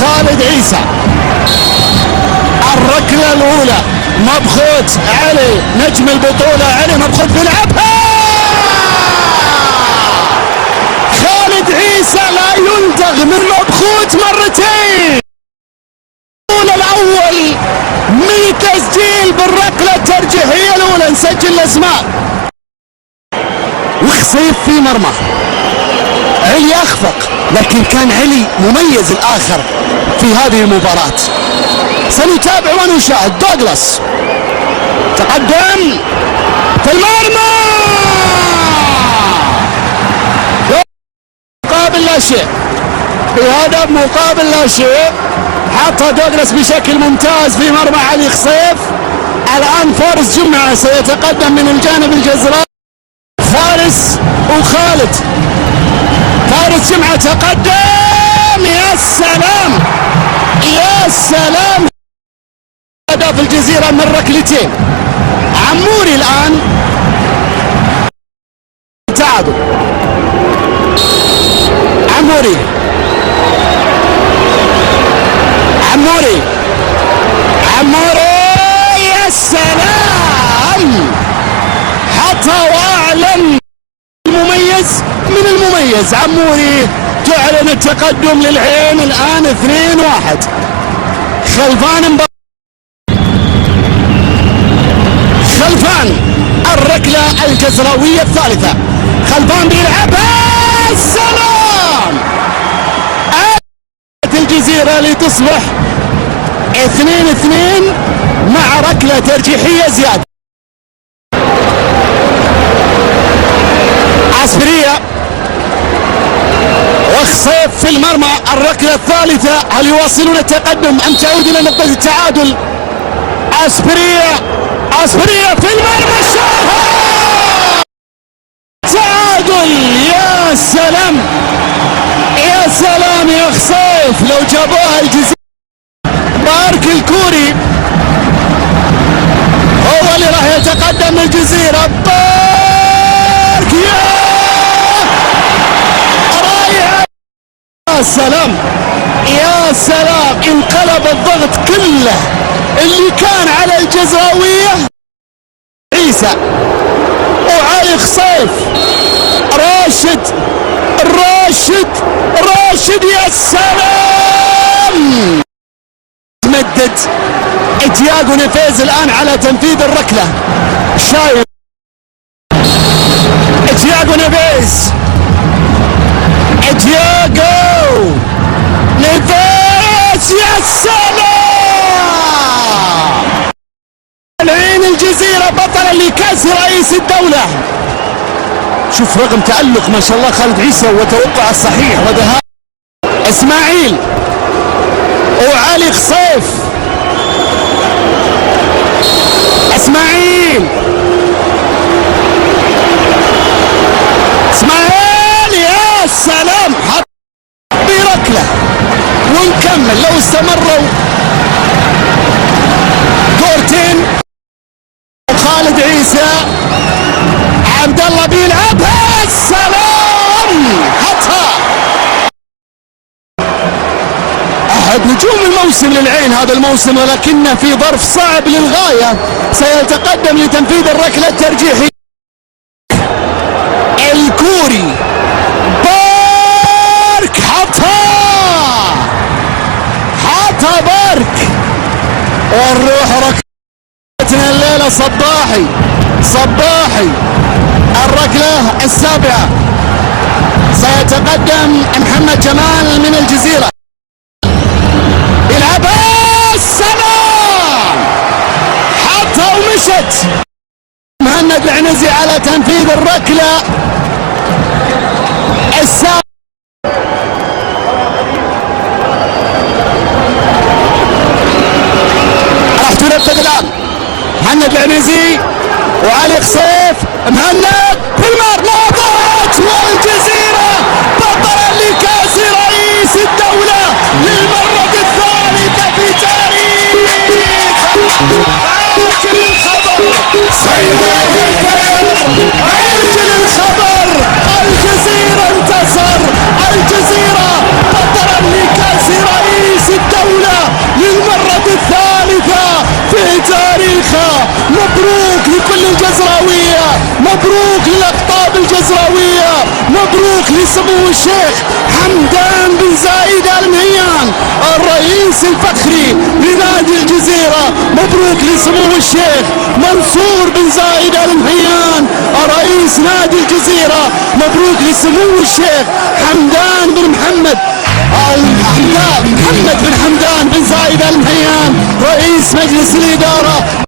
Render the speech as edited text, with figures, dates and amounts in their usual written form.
خالد عيسى. الركلة الأولى مبخوت علي نجم البطولة، علي مبخوت بيلعبها. خالد عيسى لا يلدغ من مبخوت مرتين. الأول من تسجيل بالركلة الترجيحية الأولى، نسجل الأسماء. وخصيف في مرمى، علي أخفق، لكن كان علي مميز الآخر في هذه المباراة. سنتابع ونشاهد. دوغلاس تقدم في المرمى، مقابل لا شيء، بهدف مقابل لا شيء. حط دوغلاس بشكل ممتاز في مرمى علي خصيف. الآن فارس جمعة سيتقدم من الجانب الجزراني. فارس وخالد، فارس جمعة تقدم. يا سلام يا سلام، هدف الجزيرة من ركلتين. عموري الآن تعادل. عموري عموري عموري، يا سلام، حطها واعلن المميز من المميز. عموري تعلن التقدم للعين الآن 2-1. خلفان الركلة الجزراوية الثالثة. خلفان بيلعبها. السلام، الجزيرة لتصبح 2-2 مع ركلة ترجيحية زيادة. عسبرية وخصيف في المرمى. الركلة الثالثة، هل يواصلون التقدم أم تعود إلى نقطة التعادل؟ عسبرية في المرمى، الشاطئ تعادل. يا سلام يا سلام يا خصيف، لو جابوها الجزيرة. بارك الكوري هو اللي راح يتقدم الجزيرة. بارك، يا رائع، يا سلام يا سلام. انقلب الضغط كله اللي كان على الجزراوية. عيسى وعلي خصيف، راشد، يا سلام. تمدد تياغو نيفيز الآن على تنفيذ الركلة. شايف تياغو نيفيز، تياغو نيفيز، يا سلام. العين الجزيرة بطل لكأس رئيس الدولة. شوف رقم تألق ما شاء الله خالد عيسى وتوقع الصحيح وذهاب اسماعيل وعلي خصيف. اسماعيل، يا سلام، حط بركلة ونكمل. لو استمروا كورتين وخالد عيسى، عبد الله بيلعبها. السلام، حطها. احد نجوم الموسم للعين هذا الموسم، ولكنه في ظرف صعب للغاية. سيتقدم لتنفيذ الركلة الترجيحية. الكوري بارك، حطها بارك. والروح ركلتنا الليلة صباحي. الركلة السابعة سيتقدم محمد جمال من الجزيرة. يلعبها. السلام، حطها ومشت. مهند العنزي على تنفيذ الركلة السابعة. راح تنفذ الآن. مهند العنزي وعلي خصيف. مهند في المرمى، والجزيرة بطلا لكأس رئيس الدولة للمرة الثالثة في تاريخ. عاجل الخبر، عاجل الخبر، الجزيرة انتصر. الجزيرة بطلا لكأس رئيس تاريخها. مبروك لكل الجزراوية، مبروك للأقطاب الجزراوية، مبروك لسمو الشيخ حمدان بن زايد آل نهيان الرئيس الفخري لنادي الجزيرة. مبروك لسمو الشيخ منصور بن زايد آل نهيان رئيس نادي الجزيرة. مبروك لسمو الشيخ حمدان بن محمد محمد بن حمدان بن زايد آل نهيان رئيس مجلس الإدارة.